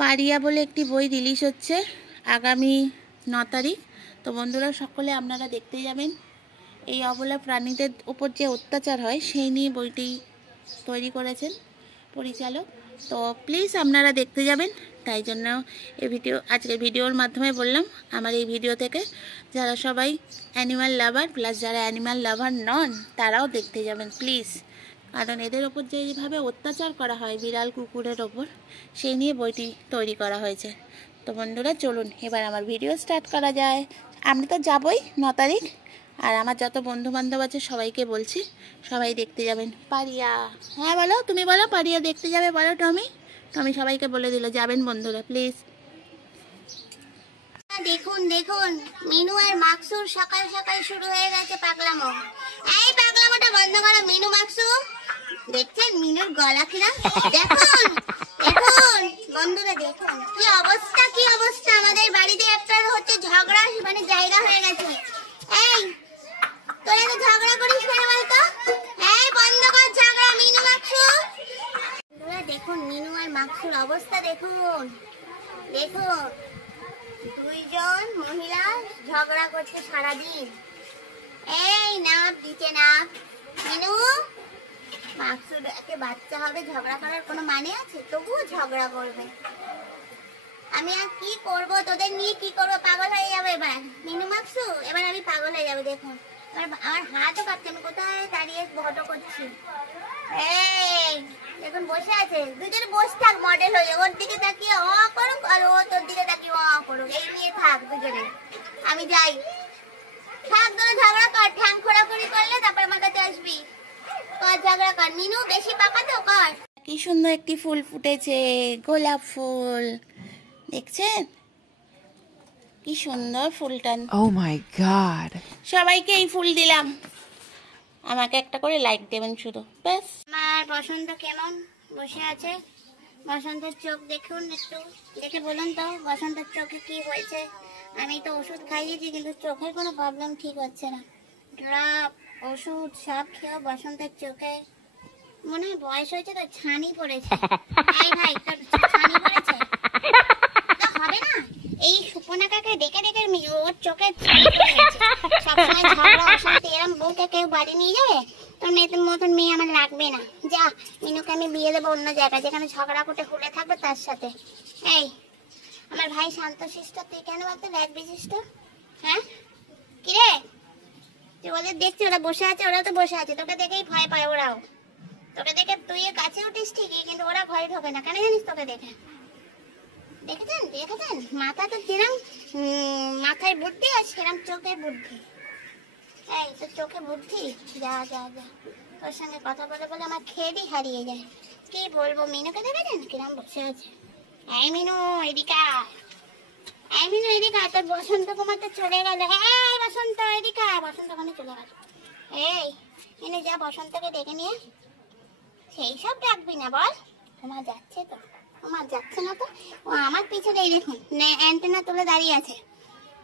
পারিয়া বলে একটি বই রিলিজ হচ্ছে আগামী 9 তারিখ। তো বন্ধুরা সকলে আপনারা দেখতে যাবেন। এই অবলা প্রাণীদের উপর যে অত্যাচার হয় সেই নিয়ে বইটি তৈরি করেছেন পরিচালক। তো প্লিজ আপনারা দেখতে যাবেন। তাই জন্য এই আজকের ভিডিওর মাধ্যমে বললাম আমার এই ভিডিও থেকে যারা সবাই অ্যানিমাল লাভার প্লাস যারা অ্যানিমাল লাভার নন তারাও দেখতে যাবেন প্লিজ। কারণ এদের ওপর যে এইভাবে অত্যাচার করা হয় বিড়াল কুকুরের ওপর সেই নিয়ে বইটি তৈরি করা হয়েছে। তো বন্ধুরা চলুন এবার আমার ভিডিও স্টার্ট করা যায়। আমি তো যাবই 9 তারিখ, আর আমার যত বন্ধু বান্ধব আছে সবাইকে বলছি সবাই দেখতে যাবেন। পারিয়া, হ্যাঁ বলো, তুমি বলো পারিয়া দেখতে যাবে বলো। টমি সবাইকে বলে দিল যাবেন বন্ধুরা প্লিজ। দেখুন দেখুন মিনু আর মাকসুর সকাল সকাল শুরু হয়ে গেছে পাগলামো। এই পাগলামোটা বন্ধ করো মিনু মাকসু। দেখছেন মিনুর গলা কিরম? দেখুন দেখুন বন্ধুরা দেখুন কি অবস্থা কি অবস্থা। আমাদের বাড়িতে একটা হচ্ছে ঝগড়া মানে জায়গা হয়ে গেছে। এই তোরা তো ঝগড়া করিস কেন বলতো? এই বন্ধ কর ঝগড়া মিনু মাকসু। বন্ধুরা দেখুন মিনু আর মাকসুর অবস্থা দেখুন দেখুন। দুইজন মহিলা ঝগড়া করছে সারাদিন। এই নাপ দিতে নাপ মিনু মাকসুদ একে বাচ্চা হবে, ঝগড়া করার কোনো মানে আছে? তবুও ঝগড়া করবে। আমি আর কি করব তোদের নিয়ে? কি করবো? পাগল হয়ে যাবো এবার মিনু মাকসু। এবার আমি পাগল হয়ে যাবো। দেখুন আমার হাতও কাঁপছে। আমি কোথায় দাঁড়িয়ে ফটো করছি। এই দেখুন বসে আছে দুজনে। বসে থাক মডেল হয়ে। ওর দিকে তাকিয়ে অ করুক আর ও তোর দিকে তাকিয়ে অ করুক। এই নিয়ে থাক দুজনে। আমি যাই। থাক তোরা ঝগড়া কর। ঠ্যাং খোঁড়াখুড়ি করলে তারপর আমার কাছে আসবি। কর ঝগড়া কর মিনু, বেশি পাকা তো কর। কি সুন্দর একটি ফুল ফুটেছে, গোলাপ ফুল। দেখছেন কি সুন্দর ফুলটা। Oh my god. সবাইকে এই ফুল দিলাম, আমাকে একটা করে লাইক দেবেন শুধু ব্যাস। আমার বসন্ত কেমন বসে আছে? বসন্তের চোখ দেখুন, একটু দেখে বলুন তো বসন্তের চোখে কি হয়েছে। আমি তো ওষুধ খাইয়েছি কিন্তু চোখের কোনো প্রবলেম ঠিক হচ্ছে না। ড্রপ ওষুধ সব খেয়েও বসন্তের চোখে মনে হয় বয়স হয়েছে তো ছানি পড়েছে। এই ভাই তোর ছানি পড়েছে তো হবে না। এই সুপনাকাকে ডেকে ডেকে ওর চোখে ছানি পড়ে গেছে। সবসময় ঝগড়া অশান্তি এরম বউকে কেউ বাড়ি নিয়ে যাবে? তোর মেয়েদের মতন মেয়ে আমার লাগবে না। যা মিনুকে আমি বিয়ে দেবো অন্য জায়গায় যেখানে ঝগড়া করতে হুলে থাকবে তার সাথে। এই আমার ভাই শান্তশিষ্ট, তুই কেন বলতো ল্যাগ বিশিষ্ট? হ্যাঁ কিরে তুই ওদের দেখছি ওরা বসে আছে, ওরা তো বসে আছে তোকে দেখেই ভয় পায় ওরাও। তোকে দেখে তুই কাছে উঠিস ঠিকই কিন্তু ওরা ভয় ঢোকে না কেন জানিস? তোকে দেখে দেখেছেন দেখেছেন মাথা তো যেরম মাথায় বুদ্ধি আর সেরম চোখে বুদ্ধি। এই তোর চোখে বুদ্ধি? যা যা যা, তোর সঙ্গে কথা বলে বলে আমার খেয়েই হারিয়ে যায়। কি বলবো মিনুকে দেখেছেন কিরম বসে আছে। এই মিনু এদিকা, এই মিনু এদিকা। তোর বসন্ত কুমার তো চলে গেল। এই বসন্ত এদিকা, বসন্ত ওখানে চলে গেল। এই মিনু যা বসন্তকে ডেকে নিয়ে। সেই সব ডাকবি না বল। তোমার যাচ্ছে তো? তোমার যাচ্ছে না তো? ও আমার পিছনে এই দেখুন অ্যান্টেনা তুলে দাঁড়িয়ে আছে।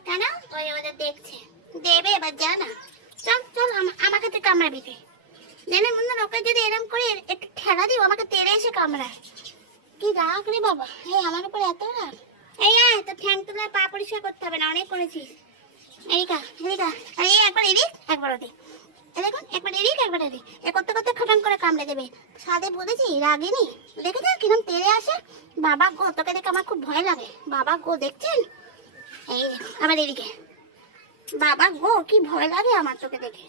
কেন? ওই ওদের দেখছে। দেবে এবার যা না। চল চল আমাকে তুই কামড়াবি তুই। জানেন বন্ধুরা ওকে যদি এরম করে একটু ঠেলা দিও আমাকে তেড়ে এসে কামড়ায়। কি রাগ রে বাবা। এই আমার উপর এত রাগ। এই আয় তোর ঠ্যাং তুলে পা পরিষ্কার করতে হবে না, অনেক করেছিস। এদিকা এদিকা। এই একবার এদিক একবার ওদিক। দেখুন একবার এদিক একবার এদিক। এ করতে করতে খটাং করে কামড়ে দেবে। সাদে বলেছি রাগিনি। দেখেছেন কিরম তেড়ে আসে। বাবা গো তোকে দেখে আমার খুব ভয় লাগে। বাবা গো দেখছেন? এই আবার এদিকে। বাবা গো কি ভয় লাগে আমার তোকে দেখে।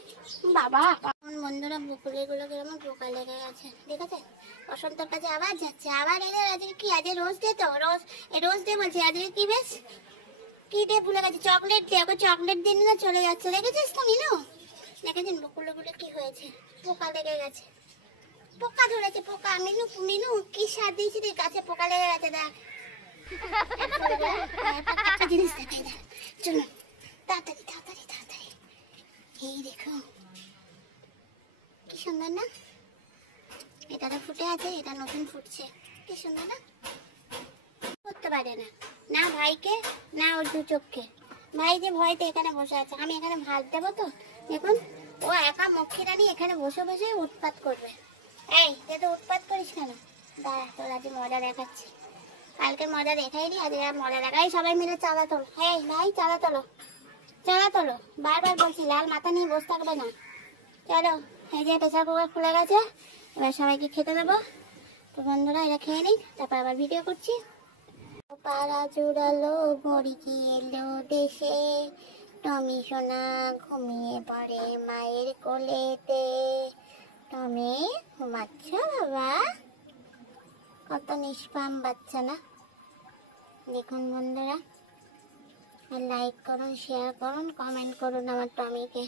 বাবা বন্ধুরা বকুলেগুলো কিরকম পোকা লেগে গেছে দেখেছেন? বসন্তের কাছে আবার যাচ্ছে। আবার এদের আজকে কি? আজকে রোজ ডে তো। রোজ ডে বলছে। আজকে কি বেশ কি ডে ভুলে গেছে? Chocolate day. ওকে চকলেট দিন না চলে যাচ্ছে। দেখেছিস তো মিনু? দেখেছেন বকুলগুলো কি হয়েছে? পোকা লেগে গেছে। পোকা ধরেছে পোকা। মিনু মিনু কি সার দিয়েছি তুই? গাছে পোকা লেগে গেছে দেখ। একটা জিনিস দেখাই দেখ। চলো তাড়াতাড়ি তাড়াতাড়ি তাড়াতাড়ি। এই দেখো কি সুন্দর না? এটা তো ফুটে আছে, এটা নতুন ফুটছে। কি সুন্দর না? করতে পারে না না ভাইকে না ওর দু চোখকে। ভাই যে ভয়তে এখানে বসে আছে। আমি এখানে ভাত দেবো তো দেখুন ও একা মক্ষী রানী এখানে বসে বসে উৎপাত করবে। এই তুই তো উৎপাত করিস কেন? দাঁড়া তোর আজ মজা দেখাচ্ছি। কালকে মজা দেখাই নি, আজ আর মজা দেখাই। সবাই মিলে চাঁদা তোলো। হ্যাঁ ভাই, চাঁদা তোলো, চাঁদা তোলো। বারবার বলছি লাল মাথা নিয়ে বসে থাকবে না। চলো, এই যে প্রেসার কুকার খুলে গেছে, এবার সবাইকে খেতে দেবো। তো বন্ধুরা এরা খেয়ে নিক, তারপর আবার ভিডিও করছি। পাড়া জুড়ালো বড়ি এলো দেশে, টমি সোনা ঘুমিয়ে পড়ে মায়ের কোলেতে। টমি ঘুমাচ্ছ বাবা? কত নিষ্পাম বাচ্চা না। দেখুন বন্ধুরা, লাইক করুন, শেয়ার করুন, কমেন্ট করুন আমার টমিকে।